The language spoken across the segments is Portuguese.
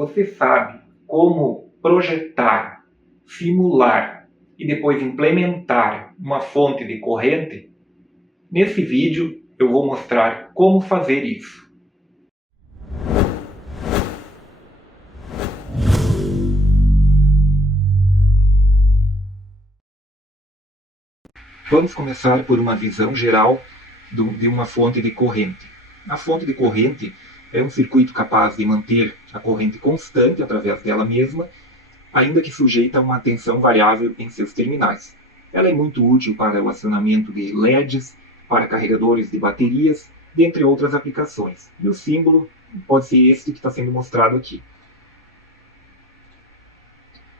Você sabe como projetar, simular e depois implementar uma fonte de corrente? Nesse vídeo eu vou mostrar como fazer isso. Vamos começar por uma visão geral de uma fonte de corrente. A fonte de corrente é um circuito capaz de manter a corrente constante através dela mesma, ainda que sujeita a uma tensão variável em seus terminais. Ela é muito útil para o acionamento de LEDs, para carregadores de baterias, dentre outras aplicações. E o símbolo pode ser este que está sendo mostrado aqui.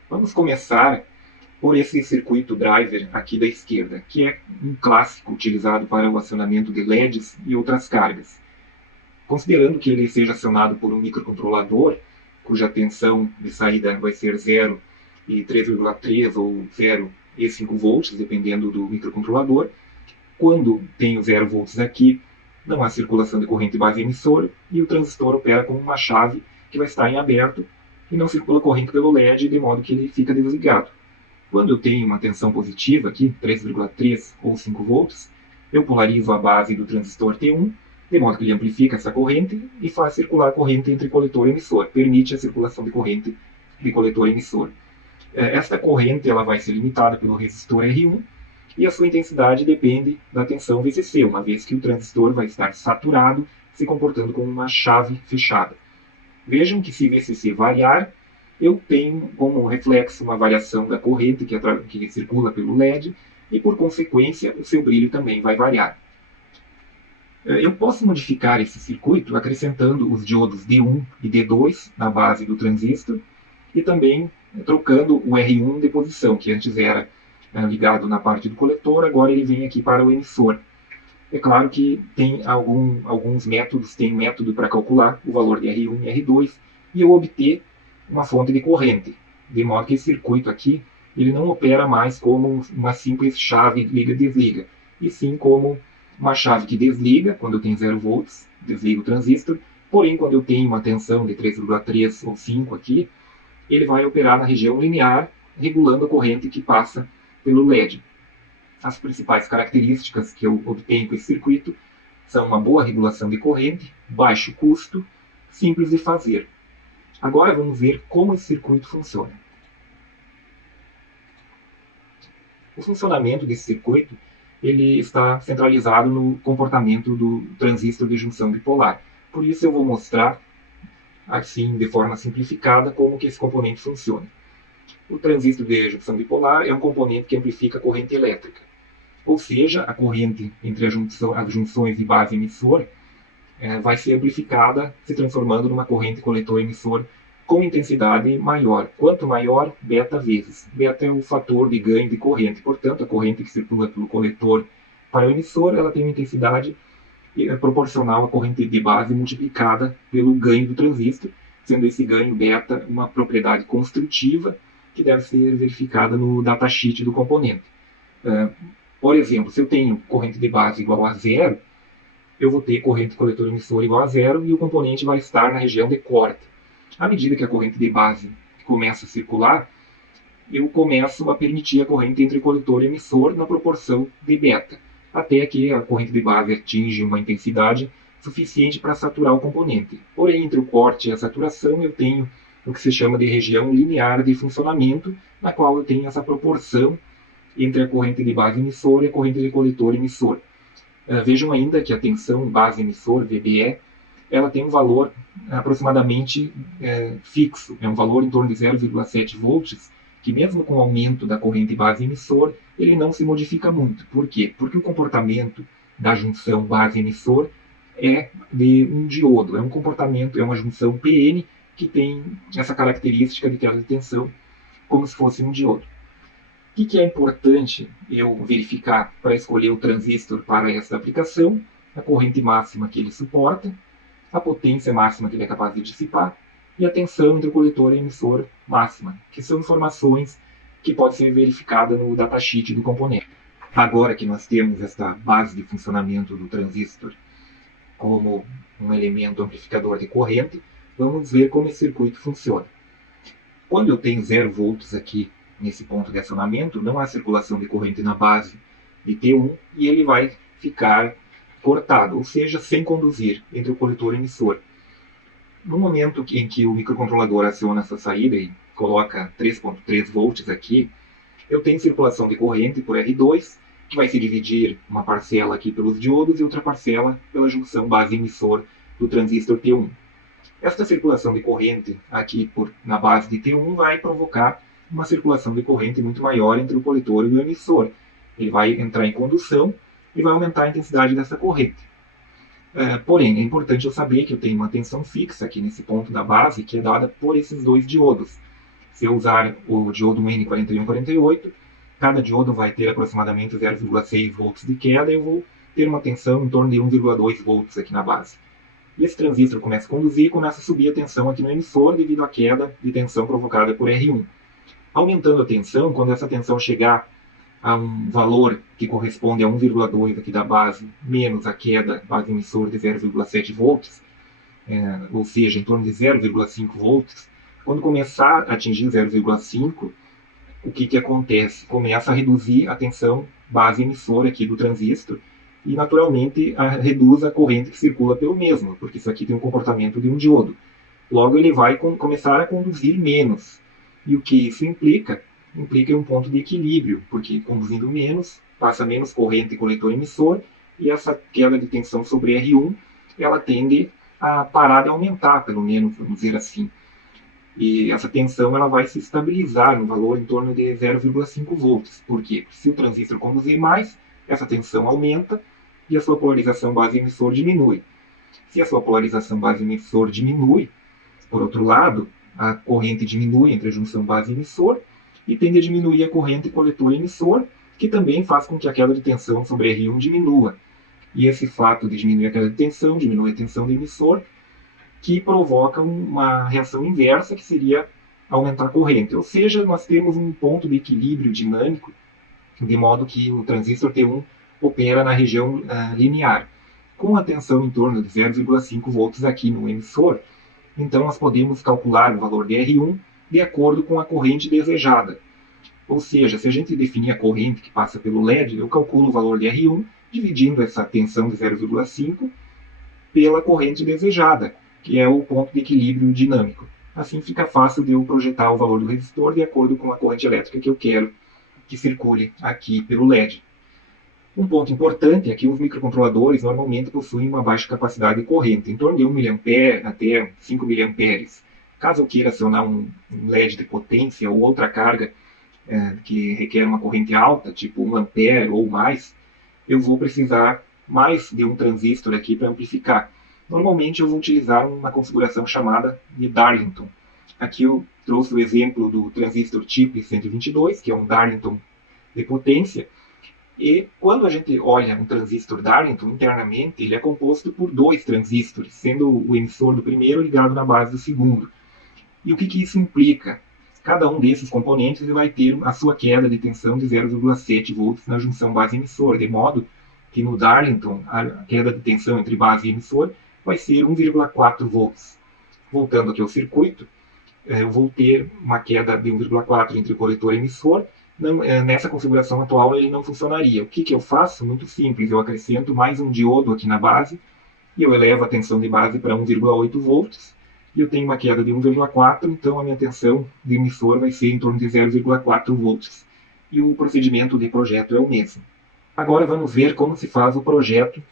Vamos começar por esse circuito driver aqui da esquerda, que é um clássico utilizado para o acionamento de LEDs e outras cargas. Considerando que ele seja acionado por um microcontrolador, cuja tensão de saída vai ser 0 e 3,3 ou 0 e 5 volts, dependendo do microcontrolador, quando tenho 0 volts aqui, não há circulação de corrente base emissora e o transistor opera com uma chave que vai estar em aberto e não circula corrente pelo LED, de modo que ele fica desligado. Quando eu tenho uma tensão positiva aqui, 3,3 ou 5 volts, eu polarizo a base do transistor T1, de modo que ele amplifica essa corrente e faz circular a corrente entre coletor e emissor, permite a circulação de corrente de coletor e emissor. Esta corrente ela vai ser limitada pelo resistor R1 e a sua intensidade depende da tensão VCC, uma vez que o transistor vai estar saturado, se comportando como uma chave fechada. Vejam que se VCC variar, eu tenho como reflexo uma variação da corrente que circula pelo LED e, por consequência, o seu brilho também vai variar. Eu posso modificar esse circuito acrescentando os diodos D1 e D2 na base do transistor e também trocando o R1 de posição, que antes era ligado na parte do coletor, agora ele vem aqui para o emissor. É claro que tem alguns métodos, tem método para calcular o valor de R1 e R2 e eu obter uma fonte de corrente, de modo que esse circuito aqui ele não opera mais como uma simples chave liga-desliga, e sim como uma chave que desliga quando eu tenho 0 volts, desliga o transistor, porém quando eu tenho uma tensão de 3,3 ou 5 aqui, ele vai operar na região linear, regulando a corrente que passa pelo LED. As principais características que eu obtenho com esse circuito são uma boa regulação de corrente, baixo custo, simples de fazer. Agora vamos ver como esse circuito funciona. O funcionamento desse circuito ele está centralizado no comportamento do transistor de junção bipolar. Por isso eu vou mostrar, assim, de forma simplificada, como que esse componente funciona. O transistor de junção bipolar é um componente que amplifica a corrente elétrica. Ou seja, a corrente entre as junções de base emissor vai ser amplificada, se transformando numa corrente coletor-emissor com intensidade maior. Quanto maior, beta vezes. Beta é o fator de ganho de corrente. Portanto, a corrente que circula pelo coletor para o emissor, ela tem uma intensidade proporcional à corrente de base multiplicada pelo ganho do transistor, sendo esse ganho beta uma propriedade construtiva que deve ser verificada no datasheet do componente. Por exemplo, se eu tenho corrente de base igual a 0, eu vou ter corrente coletor-emissor igual a 0 e o componente vai estar na região de corte. À medida que a corrente de base começa a circular, eu começo a permitir a corrente entre coletor e emissor na proporção de beta, até que a corrente de base atinge uma intensidade suficiente para saturar o componente. Porém, entre o corte e a saturação, eu tenho o que se chama de região linear de funcionamento, na qual eu tenho essa proporção entre a corrente de base emissor e a corrente de coletor emissor. Vejam ainda que a tensão base emissor, VBE, ela tem um valor aproximadamente fixo, é um valor em torno de 0,7 volts, que mesmo com o aumento da corrente base emissor, ele não se modifica muito. Por quê? Porque o comportamento da junção base emissor é de um diodo, é uma junção PN que tem essa característica de queda de tensão como se fosse um diodo. O que é importante eu verificar para escolher o transistor para essa aplicação? A corrente máxima que ele suporta, a potência máxima que ele é capaz de dissipar e a tensão entre o coletor e emissor máxima, que são informações que podem ser verificadas no datasheet do componente. Agora que nós temos esta base de funcionamento do transistor como um elemento amplificador de corrente, Vamos ver como esse circuito funciona. Quando eu tenho 0 volts aqui nesse ponto de acionamento, não há circulação de corrente na base de T1 e ele vai ficar cortado, ou seja, sem conduzir entre o coletor e o emissor. No momento em que o microcontrolador aciona essa saída e coloca 3.3 volts aqui, eu tenho circulação de corrente por R2, que vai se dividir uma parcela aqui pelos diodos e outra parcela pela junção base-emissor do transistor T1. Esta circulação de corrente aqui na base de T1 vai provocar uma circulação de corrente muito maior entre o coletor e o emissor. Ele vai entrar em condução e vai aumentar a intensidade dessa corrente. Porém, é importante eu saber que eu tenho uma tensão fixa aqui nesse ponto da base, que é dada por esses dois diodos. Se eu usar o diodo N4148, cada diodo vai ter aproximadamente 0,6 volts de queda e eu vou ter uma tensão em torno de 1,2 volts aqui na base. E esse transistor começa a conduzir e começa a subir a tensão aqui no emissor devido à queda de tensão provocada por R1. Aumentando a tensão, quando essa tensão chegar a um valor que corresponde a 1,2 aqui da base, menos a queda base emissor de 0,7 volts, ou seja, em torno de 0,5 volts, quando começar a atingir 0,5, o que acontece? Começa a reduzir a tensão base emissora aqui do transistor e, naturalmente, reduz a corrente que circula pelo mesmo, porque isso aqui tem um comportamento de um diodo. Logo, ele vai começar a conduzir menos. E o que isso implica? Implica um ponto de equilíbrio, porque conduzindo menos, passa menos corrente coletor-emissor, e essa queda de tensão sobre R1, ela tende a parar de aumentar, pelo menos, vamos dizer assim. E essa tensão ela vai se estabilizar no valor em torno de 0,5 volts. Por quê? Porque se o transistor conduzir mais, essa tensão aumenta e a sua polarização base-emissor diminui. Se a sua polarização base-emissor diminui, por outro lado, a corrente diminui entre a junção base-emissor e tende a diminuir a corrente coletor-emissor, que também faz com que a queda de tensão sobre R1 diminua. E esse fato de diminuir a queda de tensão, diminui a tensão do emissor, que provoca uma reação inversa, que seria aumentar a corrente. Ou seja, nós temos um ponto de equilíbrio dinâmico, de modo que o transistor T1 opera na região linear. Com a tensão em torno de 0,5 volts aqui no emissor, então nós podemos calcular o valor de R1 de acordo com a corrente desejada. Ou seja, se a gente definir a corrente que passa pelo LED, eu calculo o valor de R1 dividindo essa tensão de 0,5 pela corrente desejada, que é o ponto de equilíbrio dinâmico. Assim fica fácil de eu projetar o valor do resistor de acordo com a corrente elétrica que eu quero que circule aqui pelo LED. Um ponto importante é que os microcontroladores normalmente possuem uma baixa capacidade de corrente, em torno de 1 mA até 5 mA. Caso eu queira acionar um LED de potência ou outra carga que requer uma corrente alta, tipo 1 A ou mais, eu vou precisar mais de um transistor aqui para amplificar. Normalmente eu vou utilizar uma configuração chamada de Darlington. Aqui eu trouxe o exemplo do transistor TIP 122, que é um Darlington de potência. E quando a gente olha um transistor Darlington, internamente ele é composto por dois transistores, sendo o emissor do primeiro ligado na base do segundo. E o que isso implica? Cada um desses componentes vai ter a sua queda de tensão de 0,7 volts na junção base-emissor, de modo que no Darlington a queda de tensão entre base e emissor vai ser 1,4 volts. Voltando aqui ao circuito, eu vou ter uma queda de 1,4 entre o coletor e emissor. Nessa configuração atual ele não funcionaria. O que eu faço? Muito simples, eu acrescento mais um diodo aqui na base e eu elevo a tensão de base para 1,8 volts e eu tenho uma queda de 1,4, então a minha tensão de emissor vai ser em torno de 0,4 volts. E o procedimento de projeto é o mesmo. Agora vamos ver como se faz o projeto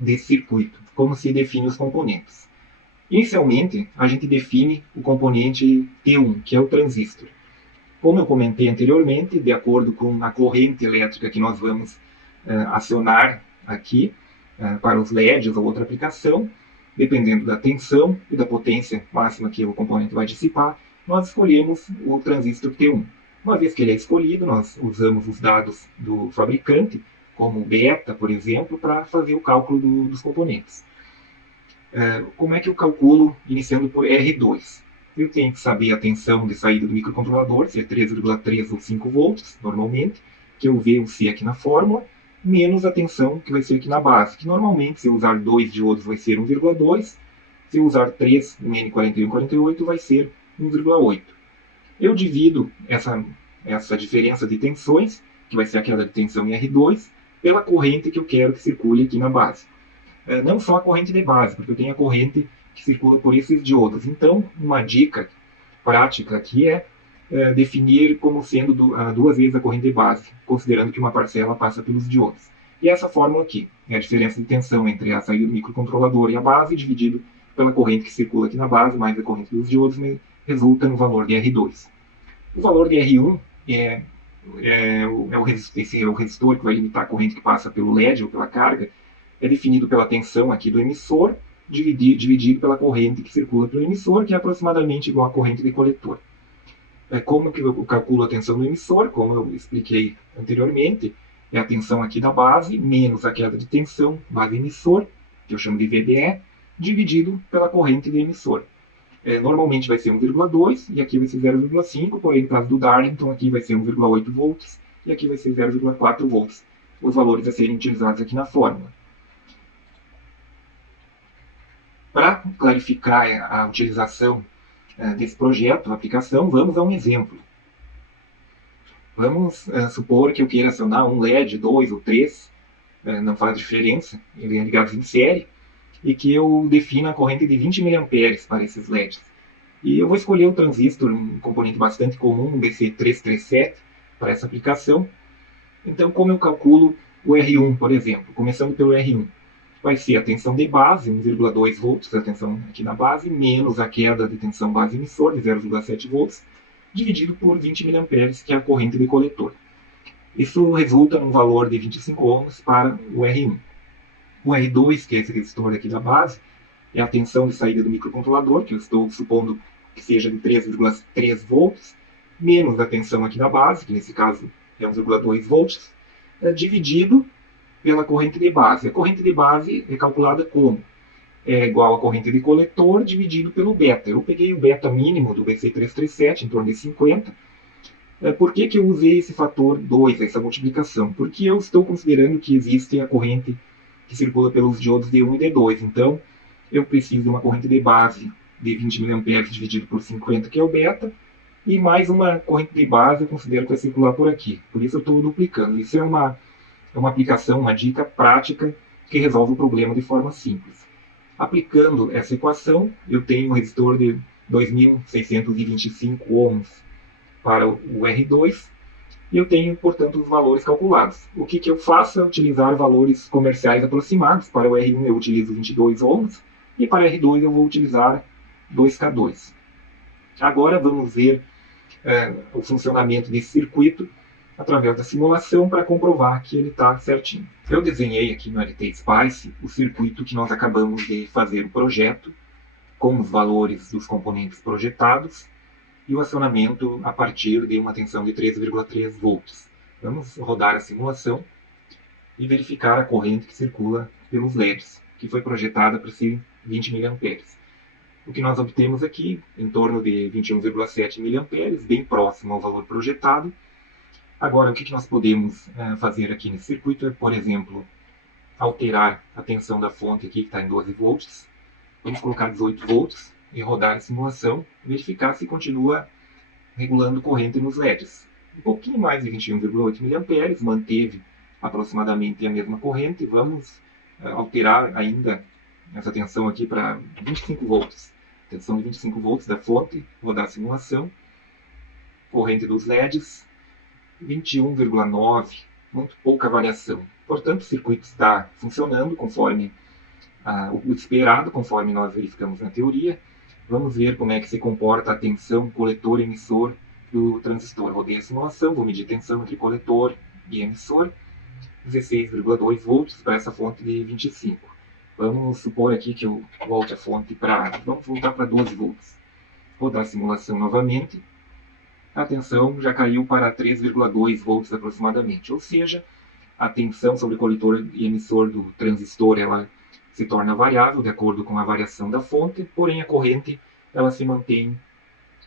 desse circuito, como se define os componentes. Inicialmente, a gente define o componente T1, que é o transistor. Como eu comentei anteriormente, de acordo com a corrente elétrica que nós vamos acionar aqui para os LEDs ou outra aplicação, dependendo da tensão e da potência máxima que o componente vai dissipar, nós escolhemos o transistor T1. Uma vez que ele é escolhido, nós usamos os dados do fabricante, como beta, por exemplo, para fazer o cálculo dos componentes. Como é que eu calculo iniciando por R2? Eu tenho que saber a tensão de saída do microcontrolador, se é 3,3 ou 5 volts, normalmente, que eu vejo se aqui na fórmula, menos a tensão que vai ser aqui na base, que normalmente, se eu usar dois diodos, vai ser 1,2, Se eu usar 3 em N4148, vai ser 1,8. Eu divido essa diferença de tensões, que vai ser a queda de tensão em R2, pela corrente que eu quero que circule aqui na base. Não só a corrente de base, porque eu tenho a corrente que circula por esses diodos. Então, uma dica prática aqui é definir como sendo duas vezes a corrente de base, considerando que uma parcela passa pelos diodos. E essa fórmula aqui é a diferença de tensão entre a saída do microcontrolador e a base, dividido pela corrente que circula aqui na base, mais a corrente dos diodos, resulta no valor de R2. O valor de R1 esse é o resistor que vai limitar a corrente que passa pelo LED ou pela carga, é definido pela tensão aqui do emissor, dividido pela corrente que circula pelo emissor, que é aproximadamente igual à corrente de coletor. Como que eu calculo a tensão do emissor? Como eu expliquei anteriormente, é a tensão aqui da base, menos a queda de tensão, base emissor, que eu chamo de VBE, dividido pela corrente do emissor. Normalmente vai ser 1,2 e aqui vai ser 0,5, porém no caso do Darlington aqui vai ser 1,8 volts e aqui vai ser 0,4 volts, os valores a serem utilizados aqui na fórmula. Para clarificar a utilização desse projeto, a aplicação, vamos a um exemplo. Vamos supor que eu queira acionar um LED, 2 ou 3, não faz diferença, ele é ligado em série, e que eu defina a corrente de 20 mA para esses LEDs. E eu vou escolher um transistor, um componente bastante comum, um BC337, para essa aplicação. Então, como eu calculo o R1, por exemplo, começando pelo R1, vai ser a tensão de base, 1,2 volts, a tensão aqui na base, menos a queda de tensão base emissor, de 0,7 volts, dividido por 20 mA, que é a corrente de coletor. Isso resulta num valor de 25 ohms para o R1. O R2, que é esse resistor aqui da base, é a tensão de saída do microcontrolador, que eu estou supondo que seja de 3,3 volts, menos a tensão aqui da base, que nesse caso é 1,2 volts, dividido pela corrente de base. A corrente de base é calculada como? É igual à corrente de coletor dividido pelo beta. Eu peguei o beta mínimo do BC337, em torno de 50. Por que eu usei esse fator 2, essa multiplicação? Porque eu estou considerando que existe a corrente que circula pelos diodos D1 e D2. Então, eu preciso de uma corrente de base de 20 mA dividido por 50, que é o beta, e mais uma corrente de base eu considero que vai circular por aqui. Por isso eu estou duplicando. Isso é uma aplicação, uma dica prática que resolve o problema de forma simples. Aplicando essa equação, eu tenho um resistor de 2.625 ohms para o R2, e eu tenho, portanto, os valores calculados. O que eu faço é utilizar valores comerciais aproximados. Para o R1 eu utilizo 22 ohms, e para o R2 eu vou utilizar 2K2. Agora vamos ver o funcionamento desse circuito através da simulação para comprovar que ele está certinho. Eu desenhei aqui no LT-Spice o circuito que nós acabamos de fazer o projeto, com os valores dos componentes projetados e o acionamento a partir de uma tensão de 3,3 volts. Vamos rodar a simulação e verificar a corrente que circula pelos LEDs, que foi projetada para ser 20 mA. O que nós obtemos aqui, em torno de 21,7 mA, bem próximo ao valor projetado. Agora, o que nós podemos fazer aqui nesse circuito é, por exemplo, alterar a tensão da fonte aqui, que está em 12 volts. Vamos colocar 18 volts e rodar a simulação e verificar se continua regulando corrente nos LEDs. Um pouquinho mais de 21,8 mA, manteve aproximadamente a mesma corrente. Vamos alterar ainda essa tensão aqui para 25 volts. Tensão de 25 volts da fonte, rodar a simulação. Corrente dos LEDs, 21,9, muito pouca variação. Portanto, o circuito está funcionando conforme o esperado, conforme nós verificamos na teoria. Vamos ver como é que se comporta a tensão coletor-emissor do transistor. Rodei a simulação, vou medir tensão entre coletor e emissor, 16,2 volts para essa fonte de 25. Vamos supor aqui que eu volte a fonte para... Vamos voltar para 12 volts. Rodar a simulação novamente. A tensão já caiu para 3,2 volts aproximadamente. Ou seja, a tensão sobre coletor e emissor do transistor ela se torna variável de acordo com a variação da fonte, porém a corrente ela se mantém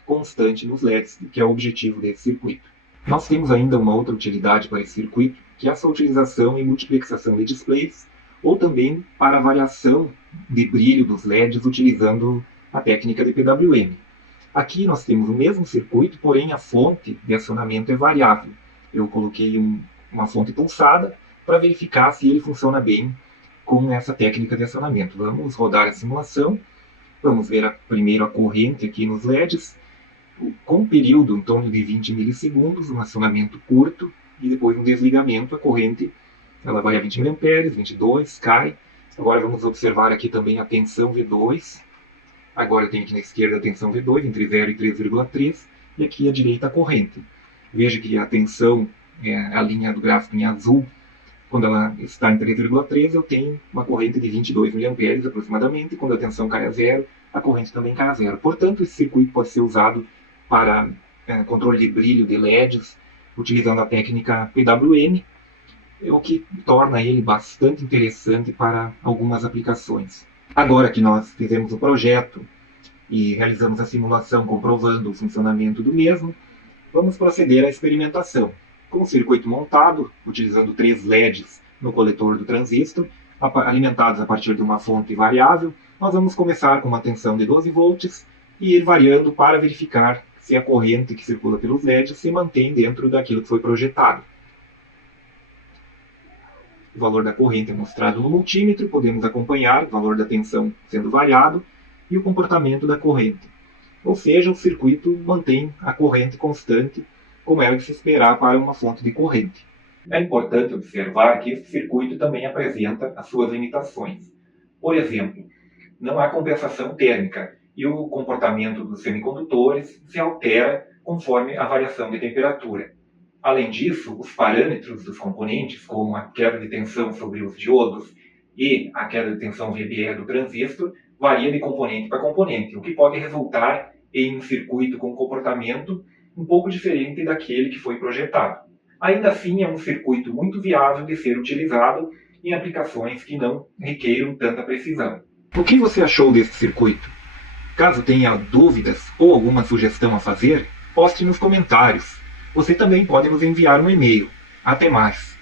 constante nos LEDs, que é o objetivo desse circuito. Nós temos ainda uma outra utilidade para esse circuito, que é a sua utilização em multiplexação de displays, ou também para a variação de brilho dos LEDs utilizando a técnica de PWM. Aqui nós temos o mesmo circuito, porém a fonte de acionamento é variável. Eu coloquei uma fonte pulsada para verificar se ele funciona bem com essa técnica de acionamento. Vamos rodar a simulação. Vamos ver primeiro a corrente aqui nos LEDs, com um período em torno de 20 milissegundos, um acionamento curto, e depois um desligamento, a corrente ela vai a 20 mA, 22, cai. Agora vamos observar aqui também a tensão V2. Agora eu tenho aqui na esquerda a tensão V2, entre 0 e 3,3, e aqui à direita a corrente. Veja que a tensão, a linha do gráfico em azul, quando ela está em 3,3, eu tenho uma corrente de 22 mA aproximadamente, e quando a tensão cai a zero, a corrente também cai a zero. Portanto, esse circuito pode ser usado para controle de brilho de LEDs, utilizando a técnica PWM, o que torna ele bastante interessante para algumas aplicações. Agora que nós fizemos o projeto e realizamos a simulação comprovando o funcionamento do mesmo, vamos proceder à experimentação. Com o circuito montado, utilizando 3 LEDs no coletor do transistor, alimentados a partir de uma fonte variável, nós vamos começar com uma tensão de 12 volts e ir variando para verificar se a corrente que circula pelos LEDs se mantém dentro daquilo que foi projetado. O valor da corrente é mostrado no multímetro, podemos acompanhar o valor da tensão sendo variado e o comportamento da corrente. Ou seja, o circuito mantém a corrente constante, como era de se esperar para uma fonte de corrente. É importante observar que esse circuito também apresenta as suas limitações. Por exemplo, não há compensação térmica e o comportamento dos semicondutores se altera conforme a variação de temperatura. Além disso, os parâmetros dos componentes, como a queda de tensão sobre os diodos e a queda de tensão VBE do transistor, varia de componente para componente, o que pode resultar em um circuito com comportamento um pouco diferente daquele que foi projetado. Ainda assim, é um circuito muito viável de ser utilizado em aplicações que não requeiram tanta precisão. O que você achou desse circuito? Caso tenha dúvidas ou alguma sugestão a fazer, poste nos comentários. Você também pode nos enviar um e-mail. Até mais!